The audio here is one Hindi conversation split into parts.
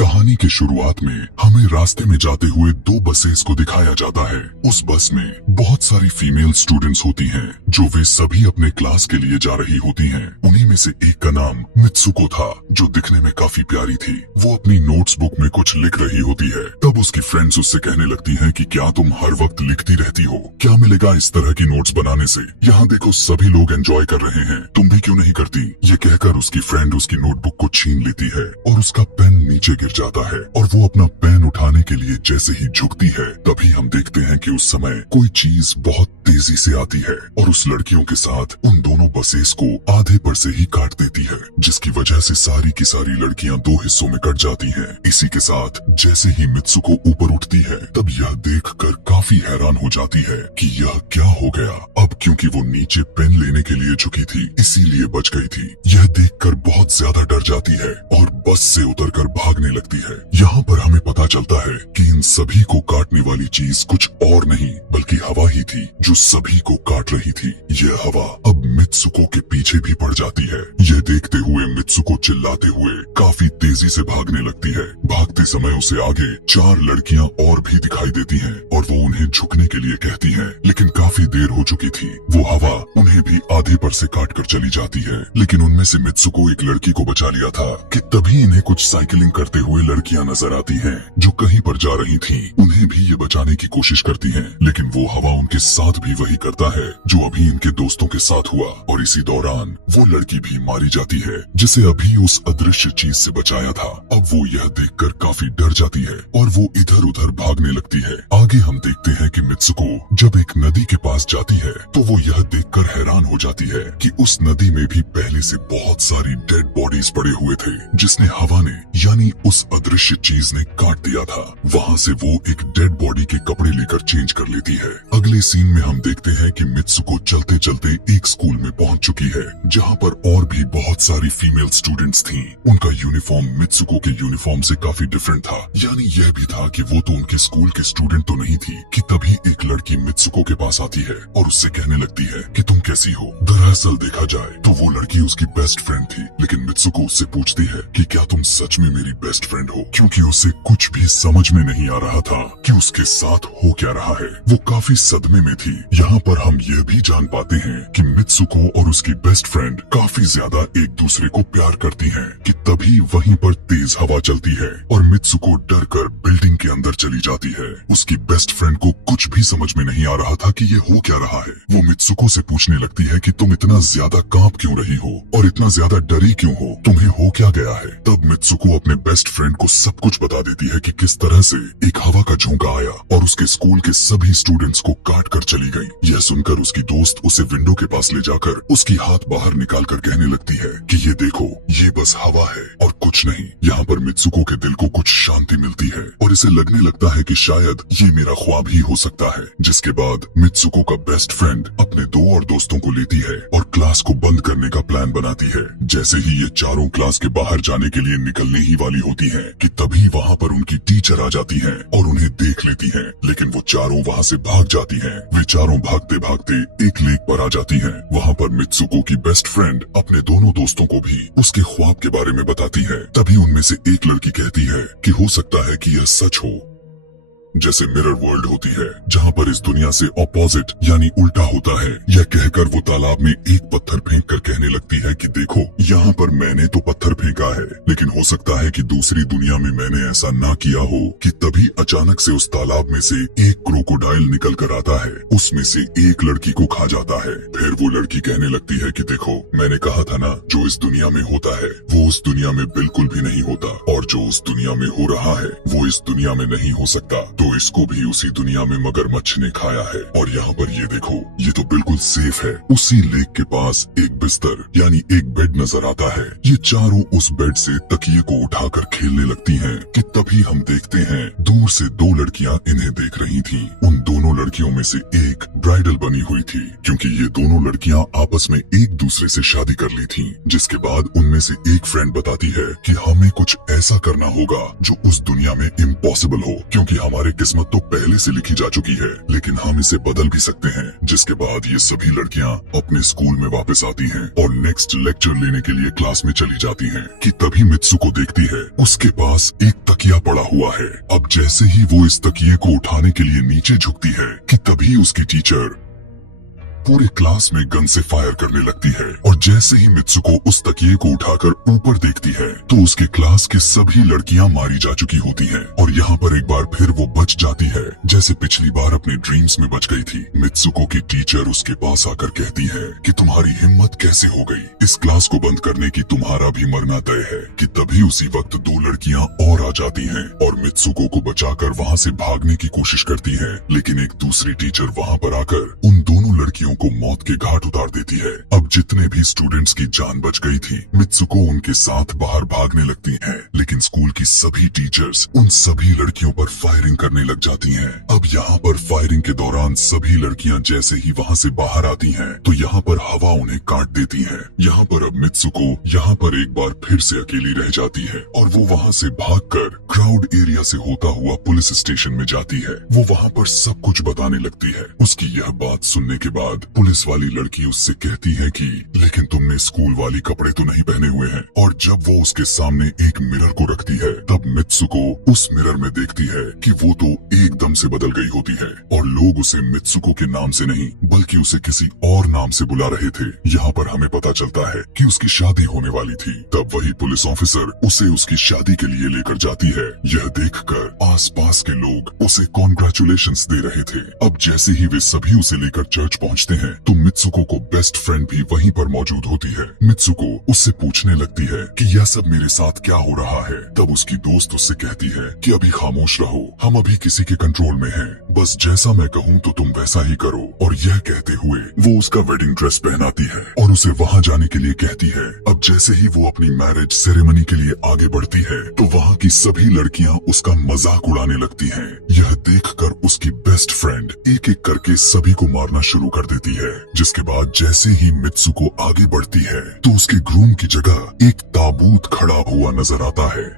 कहानी के शुरुआत में हमें रास्ते में जाते हुए दो बसेस को दिखाया जाता है। उस बस में बहुत सारी फीमेल स्टूडेंट्स होती हैं, जो वे सभी अपने क्लास के लिए जा रही होती हैं। उन्हीं में से एक का नाम मित्सुको था, जो दिखने में काफी प्यारी थी। वो अपनी नोट्स बुक में कुछ लिख रही होती है। तब उसकी फ्रेंड्स उससे कहने लगती हैं कि क्या तुम हर वक्त लिखती रहती हो? क्या मिलेगा इस तरह की नोट्स बनाने से? यहाँ देखो सभी लोग एंजॉय कर रहे हैं, तुम भी क्यों नहीं करती? ये कहकर उसकी फ्रेंड उसकी नोटबुक को छीन लेती है और उसका पेन नीचे गिर जाता है और वो अपना पेन उठाने के लिए जैसे ही झुकती है, तभी हम देखते हैं कि उस समय कोई चीज बहुत तेजी से आती है और उस लड़कियों के साथ उन दोनों बसेस को आधे पर से ही काट देती है, जिसकी वजह से सारी की सारी लड़कियां दो हिस्सों में कट जाती हैं। इसी के साथ जैसे ही मित्सुको ऊपर उठती है, तब यह देखकर काफी हैरान हो जाती है कि यह क्या हो गया। अब क्योंकि वो नीचे पेन लेने के लिए झुकी थी, इसीलिए बच गई थी। यह देखकर बहुत ज्यादा डर जाती है और बस से उतरकर भागने लगती है। यहाँ पर हमें पता चलता है कि इन सभी को काटने वाली चीज कुछ और नहीं बल्कि हवा ही थी, जो सभी को काट रही थी। यह हवा अब मित्सुको के पीछे भी पड़ जाती है। यह देखते हुए मित्सुको चिल्लाते हुए काफी तेजी से भागने लगती है। भागते समय उसे आगे चार लड़कियां और भी दिखाई देती हैं और वो उन्हें झुकने के लिए कहती हैं, लेकिन काफी देर हो चुकी थी। वो हवा उन्हें भी आधे पर से काट कर चली जाती है। लेकिन उनमें से मित्सुको एक लड़की को बचा लिया था कि तभी इन्हें कुछ साइकिलिंग करते हुए लड़कियां नजर आती हैं, जो कहीं पर जा रही थीं। उन्हें भी ये बचाने की कोशिश करती हैं, लेकिन वो हवा उनके साथ भी वही करता है जो अभी इनके दोस्तों के साथ हुआ। और इसी दौरान वो लड़की भी मारी जाती है, जिसे अभी उस अदृश्य चीज से बचाया था। अब वो यह देखकर काफी डर जाती है और वो इधर उधर भागने लगती है। आगे हम देखते हैं कि मित्सुको जब एक नदी के पास जाती है, तो वो यह देखकर हैरान हो जाती है कि उस नदी में भी पहले से बहुत सारी डेड बॉडीज पड़े हुए थे, जिसने हवा ने यानी उस अदृश्य चीज ने काट दिया था। वहाँ से वो एक डेड बॉडी के कपड़े लेकर चेंज कर लेती है। अगले सीन में हम देखते हैं कि मित्सुको चलते चलते एक स्कूल में पहुंच चुकी है, जहाँ पर और भी बहुत सारी फीमेल स्टूडेंट्स थीं। उनका यूनिफॉर्म मित्सुको के यूनिफॉर्म से काफी डिफरेंट था। यानी यह भी था कि वो तो उनके स्कूल के स्टूडेंट तो नहीं थी कि तभी एक लड़की मित्सुको के पास आती है और उससे कहने लगती है कि तुम कैसी हो। दरअसल देखा जाए तो वो लड़की उसकी बेस्ट फ्रेंड थी, लेकिन मित्सुको उससे पूछती है कि क्या तुम सच में मेरी बेस्ट फ्रेंड हो, क्योंकि उसे कुछ भी समझ में नहीं आ रहा था कि उसके साथ हो क्या रहा है। वो काफी सदमे में थी। यहाँ पर हम यह भी जान पाते हैं कि मित्सुको और उसकी बेस्ट फ्रेंड काफी ज्यादा एक दूसरे को प्यार करती हैं कि तभी वहीं पर तेज हवा चलती है और मित्सुको डर कर बिल्डिंग के अंदर चली जाती है। उसकी बेस्ट फ्रेंड को कुछ भी समझ में नहीं आ रहा था कि ये हो क्या रहा है। वो मित्सुको से पूछने लगती है कि तुम इतना ज्यादा कांप क्यों रही हो और इतना ज्यादा डरी क्यों हो, तुम्हें हो क्या गया है। तब मित्सुको अपने बेस्ट फ्रेंड को सब कुछ बता देती है कि किस तरह से एक हवा का झोंका आया और उसके स्कूल के सभी स्टूडेंट्स को काट कर चली गई। यह सुनकर उसकी दोस्त उसे विंडो के पास ले जाकर उसकी हाथ बाहर निकाल कर कहने लगती है कि ये देखो, ये बस हवा है और कुछ नहीं। यहाँ पर मित्सुको के दिल को कुछ शांति मिलती है और इसे लगने लगता है कि शायद ये मेरा ख्वाब ही हो सकता है। जिसके बाद मित्सुको का बेस्ट फ्रेंड अपने दो और दोस्तों को लेती है और क्लास को बंद करने का प्लान बनाती है। जैसे ही ये चारों क्लास के बाहर जाने के लिए निकलने ही वाली होती हैं कि तभी वहाँ पर उनकी टीचर आ जाती हैं और उन्हें देख लेती हैं, लेकिन वो चारों वहाँ से भाग जाती हैं। वे चारों भागते भागते एक लेक पर आ जाती हैं। वहाँ पर मित्सुको की बेस्ट फ्रेंड अपने दोनों दोस्तों को भी उसके ख्वाब के बारे में बताती है। तभी उनमें से एक लड़की कहती है कि हो सकता है कि यह सच हो, जैसे मिरर वर्ल्ड होती है जहाँ पर इस दुनिया से ऑपोजिट यानी उल्टा होता है। यह कहकर वो तालाब में एक पत्थर फेंक कर कहने लगती है कि देखो, यहाँ पर मैंने तो पत्थर फेंका है, लेकिन हो सकता है कि दूसरी दुनिया में मैंने ऐसा ना किया हो। कि तभी अचानक से उस तालाब में से एक क्रोकोडाइल निकल कर आता है, उसमें से एक लड़की को खा जाता है। फिर वो लड़की कहने लगती है कि देखो, मैंने कहा था ना, जो इस दुनिया में होता है वो उस दुनिया में बिल्कुल भी नहीं होता, और जो उस दुनिया में हो रहा है वो इस दुनिया में नहीं हो सकता। तो इसको भी उसी दुनिया में मगरमच्छ ने खाया है। और यहाँ पर ये देखो, ये तो बिल्कुल सेफ है। उसी लेक के पास एक बिस्तर यानी एक बेड नजर आता है। ये चारों उस बेड से तकिए को उठाकर खेलने लगती हैं कि तभी हम देखते हैं दूर से दो लड़कियां इन्हें देख रही थीं। उन दोनों लड़कियों में से एक ब्राइडल बनी हुई थी, क्योंकि ये दोनों लड़कियां आपस में एक दूसरे से शादी कर ली थीं। जिसके बाद उनमें से एक फ्रेंड बताती है कि हमें कुछ ऐसा करना होगा जो उस दुनिया में इम्पॉसिबल हो, क्योंकि हमारे हमारी किस्मत तो पहले से लिखी जा चुकी है, लेकिन हम इसे बदल भी सकते हैं। जिसके बाद ये सभी लड़कियां अपने स्कूल में वापस आती हैं और नेक्स्ट लेक्चर लेने के लिए क्लास में चली जाती हैं कि तभी मित्सुको देखती है उसके पास एक तकिया पड़ा हुआ है। अब जैसे ही वो इस तकिए को उठाने के लिए नीचे झुकती है कि तभी उसकी टीचर पूरे क्लास में गन से फायर करने लगती है और जैसे ही मित्सुको उस तकिए को उठाकर ऊपर देखती है तो उसके क्लास के सभी लड़कियां मारी जा चुकी होती हैं और यहाँ पर एक बार फिर वो बच जाती है जैसे पिछली बार अपने ड्रीम्स में बच गई थी। मित्सुको की टीचर उसके पास आकर कहती है कि तुम्हारी हिम्मत कैसे हो गई, इस क्लास को बंद करने की तुम्हारा भी मरना तय है। कि तभी उसी वक्त दो लड़कियां और आ जाती हैं और मित्सुको को बचाकर वहाँ से भागने की कोशिश करती है, लेकिन एक दूसरी टीचर वहाँ पर आकर उन दोनों लड़कियों को मौत के घाट उतार देती है। अब जितने भी स्टूडेंट्स की जान बच गई थी, मित्सुको उनके साथ बाहर भागने लगती है, लेकिन स्कूल की सभी टीचर्स उन सभी लड़कियों पर फायरिंग करने लग जाती हैं। अब यहाँ पर फायरिंग के दौरान सभी लड़कियां जैसे ही वहाँ से बाहर आती हैं, तो यहाँ पर हवा उन्हें काट देती है। यहाँ पर अब मित्सुको यहाँ पर एक बार फिर से अकेली रह जाती है और वो वहाँ से भागकर क्राउड एरिया से होता हुआ पुलिस स्टेशन में जाती है। वो वहाँ पर सब कुछ बताने लगती है। उसकी यह बात सुनने के बाद पुलिस वाली लड़की उससे कहती है कि लेकिन तुमने स्कूल वाली कपड़े तो नहीं पहने हुए हैं। और जब वो उसके सामने एक मिरर को रखती है तब मित्सुको उस मिरर में देखती है कि वो तो एकदम से बदल गई होती है और लोग उसे मित्सुको के नाम से नहीं बल्कि उसे किसी और नाम से बुला रहे थे। यहाँ पर हमें पता चलता है कि उसकी शादी होने वाली थी। तब वही पुलिस ऑफिसर उसे उसकी शादी के लिए लेकर जाती है। यह देखकर आसपास के लोग उसे कॉन्ग्रेचुलेशंस दे रहे थे। अब जैसे ही वे सभी उसे लेकर चर्च पहुँचते हैं तो मित्सुको को बेस्ट फ्रेंड भी वहीं पर मौजूद होती है। मित्सुको उससे पूछने लगती है कि यह सब मेरे साथ क्या हो रहा है। तब उसकी दोस्त उससे कहती है कि अभी खामोश रहो, हम अभी किसी के कंट्रोल में हैं, बस जैसा मैं कहूँ तो तुम वैसा ही करो। और यह कहते हुए वो उसका वेडिंग ड्रेस पहनाती है और उसे वहाँ जाने के लिए कहती है। अब जैसे ही वो अपनी मैरिज सेरेमनी के लिए आगे बढ़ती है तो वहाँ की सभी लड़कियाँ उसका मजाक उड़ाने लगती हैं। यह देखकर उसकी बेस्ट फ्रेंड एक एक करके सभी को मारना शुरू कर देती है। जिसके बाद जैसे ही मित्सुको आगे बढ़ती है तो उसके ग्रूम की जगह एक ताबूत खड़ा हुआ नजर आता है।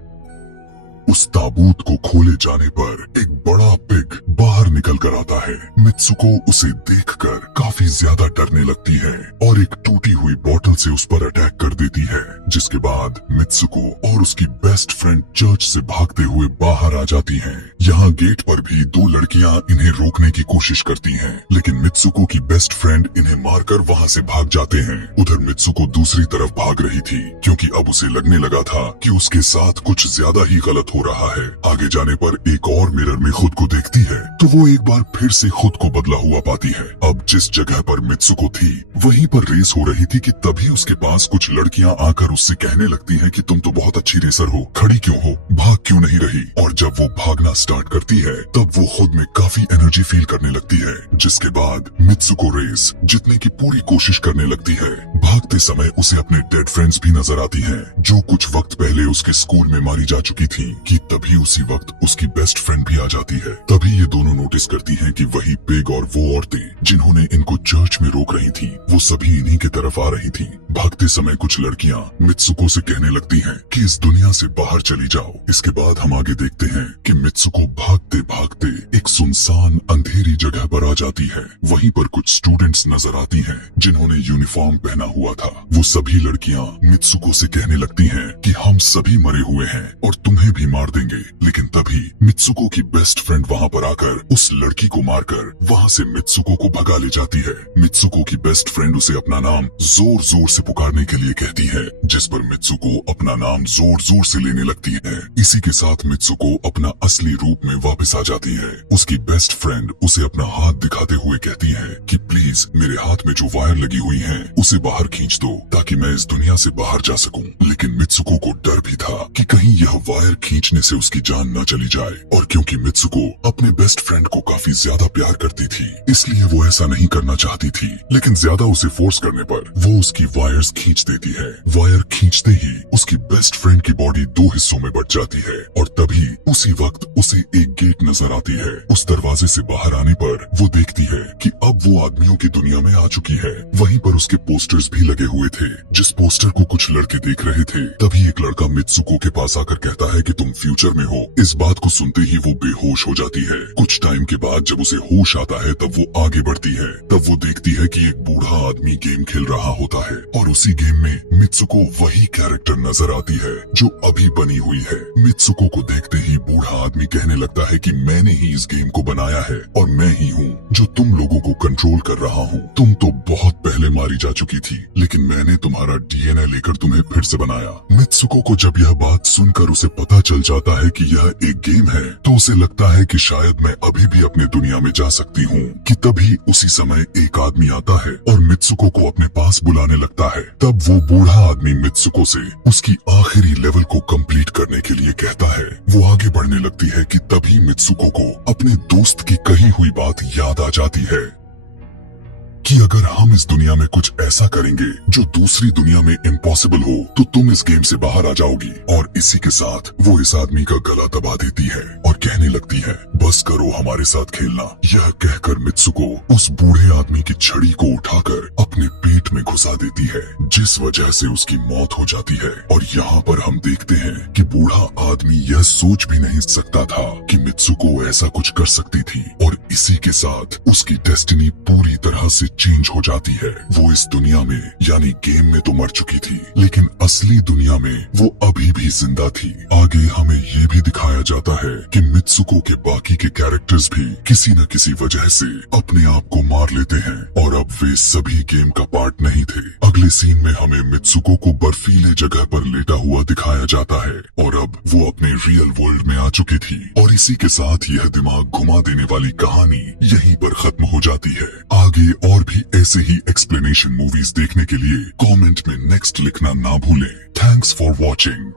उस ताबूत को खोले जाने पर एक बड़ा पिग बाहर निकल कर आता है। मित्सुको उसे देखकर काफी ज्यादा डरने लगती है और एक टूटी हुई बोतल से उस पर अटैक कर देती है। जिसके बाद मित्सुको और उसकी बेस्ट फ्रेंड चर्च से भागते हुए बाहर आ जाती हैं। यहाँ गेट पर भी दो लड़कियाँ इन्हें रोकने की कोशिश करती हैं, लेकिन मित्सुको की बेस्ट फ्रेंड इन्हें मारकर वहाँ से भाग जाते हैं। उधर मित्सुको दूसरी तरफ भाग रही थी क्योंकि अब उसे लगने लगा था कि उसके साथ कुछ ज्यादा ही गलत हो रहा है। आगे जाने पर एक और मिरर में खुद को देखती है तो वो एक बार फिर से खुद को बदला हुआ पाती है। अब जिस जगह पर मित्सुको थी वहीं पर रेस हो रही थी कि तभी उसके पास कुछ लड़कियां आकर उससे कहने लगती हैं कि तुम तो बहुत अच्छी रेसर हो, खड़ी क्यों हो, भाग क्यों नहीं रही। और जब वो भागना स्टार्ट करती है तब वो खुद में काफी एनर्जी फील करने लगती है। जिसके बाद मित्सुको रेस जीतने की पूरी कोशिश करने लगती है। भागते समय उसे अपने डेड फ्रेंड्स भी नजर आती हैं जो कुछ वक्त पहले उसके स्कूल में मारी जा चुकी थी। कि तभी उसी वक्त उसकी बेस्ट फ्रेंड भी आ जाती है। तभी ये दोनों नोटिस करती हैं कि वही पिग और वो औरतें जिन्होंने इनको चर्च में रोक रही थी वो सभी इन्हीं की तरफ आ रही थी। भागते समय कुछ लड़कियां मित्सुको से कहने लगती हैं कि इस दुनिया से बाहर चली जाओ। इसके बाद हम आगे देखते हैं कि मित्सुको भागते भागते एक सुनसान अंधेरी जगह पर आ जाती है। वहीं पर कुछ स्टूडेंट्स नजर आती हैं जिन्होंने यूनिफॉर्म पहना हुआ था। वो सभी लड़कियां मित्सुको से कहने लगती हैं कि हम सभी मरे हुए हैं और तुम्हें भी मार देंगे। लेकिन तभी मित्सुको की बेस्ट फ्रेंड वहाँ पर आकर उस लड़की को मारकर वहाँ से मित्सुको को भगा ले जाती है। मित्सुको की बेस्ट फ्रेंड उसे अपना नाम जोर जोर से पुकारने के लिए कहती है, जिस पर मित्सुको अपना नाम जोर जोर से लेने लगती है। इसी के साथ मित्सुको अपना असली रूप में वापस आ जाती है। उसकी बेस्ट फ्रेंड उसे अपना हाथ दिखाते हुए कहती है कि प्लीज मेरे हाथ में जो वायर लगी हुई है उसे बाहर खींच दो ताकि मैं इस दुनिया से बाहर जा सकूं। लेकिन मित्सुको को डर भी था कि कहीं यह वायर खींचने से उसकी जान न चली जाए। और क्योंकि मित्सुको अपने बेस्ट फ्रेंड को काफी ज्यादा प्यार करती थी इसलिए वो ऐसा नहीं करना चाहती थी। लेकिन ज्यादा उसे फोर्स करने पर वो उसकी वायर वायर्स खींच देती है। वायर खींचते ही उसकी बेस्ट फ्रेंड की बॉडी दो हिस्सों में बट जाती है और तभी उसी वक्त उसे एक गेट नजर आती है। उस दरवाजे से बाहर आने पर वो देखती है कि अब वो आदमियों की दुनिया में आ चुकी है। वहीं पर उसके पोस्टर्स भी लगे हुए थे। जिस पोस्टर को कुछ लड़के देख रहे थे, तभी एक लड़का मित्सुको के पास आकर कहता है कि तुम फ्यूचर में हो। इस बात को सुनते ही वो बेहोश हो जाती है। कुछ टाइम के बाद जब उसे होश आता है तब वो आगे बढ़ती है। तब वो देखती है कि एक बूढ़ा आदमी गेम खेल रहा होता है और उसी गेम में मित्सुको वही कैरेक्टर नजर आती है जो अभी बनी हुई है। मित्सुको को देखते ही बूढ़ा आदमी कहने लगता है कि मैंने ही इस गेम को बनाया है और मैं ही हूँ जो तुम लोगों को कंट्रोल कर रहा हूँ। तुम तो बहुत पहले मारी जा चुकी थी, लेकिन मैंने तुम्हारा डीएनए लेकर तुम्हें फिर से बनाया। मित्सुको को जब यह बात सुनकर उसे पता चल जाता है कि यह एक गेम है, तो उसे लगता है कि शायद मैं अभी भी अपने दुनिया में जा सकती हूँ। कि तभी उसी समय एक आदमी आता है और मित्सुको को अपने पास बुलाने लगता है। तब वो बूढ़ा आदमी मित्सुको से उसकी आखिरी लेवल को कंप्लीट करने के लिए कहता है। वो आगे बढ़ने लगती है कि तभी मित्सुको को अपने दोस्त की कही हुई बात याद आ जाती है कि अगर हम इस दुनिया में कुछ ऐसा करेंगे जो दूसरी दुनिया में इम्पॉसिबल हो तो तुम इस गेम से बाहर आ जाओगी। और इसी के साथ वो इस आदमी का गला दबा देती है और कहने लगती है, बस करो हमारे साथ खेलना। यह कहकर मित्सुको उस बूढ़े आदमी की छड़ी को उठाकर अपने पेट में घुसा देती है, जिस वजह से उसकी मौत हो जाती है। और यहाँ पर हम देखते हैं कि बूढ़ा आदमी यह सोच भी नहीं सकता था कि मित्सुको ऐसा कुछ कर सकती थी और इसी के साथ उसकी डेस्टिनी पूरी तरह से चेंज हो जाती है। वो इस दुनिया में यानी गेम में तो मर चुकी थी, लेकिन असली दुनिया में वो अभी भी जिंदा थी। आगे हमें ये भी दिखाया जाता है कि मित्सुको के बाकी के कैरेक्टर्स भी किसी न किसी वजह से अपने आप को मार लेते हैं और अब वे सभी गेम का पार्ट नहीं थे। अगले सीन में हमें मित्सुको को बर्फीले जगह पर लेटा हुआ दिखाया जाता है और अब वो अपने रियल वर्ल्ड में आ चुकी थी। और इसी के साथ यह दिमाग घुमा देने वाली कहानी यहीं पर खत्म हो जाती है। आगे और भी ऐसे ही एक्सप्लेनेशन मूवीज देखने के लिए कमेंट में नेक्स्ट लिखना ना भूलें। Thanks for watching.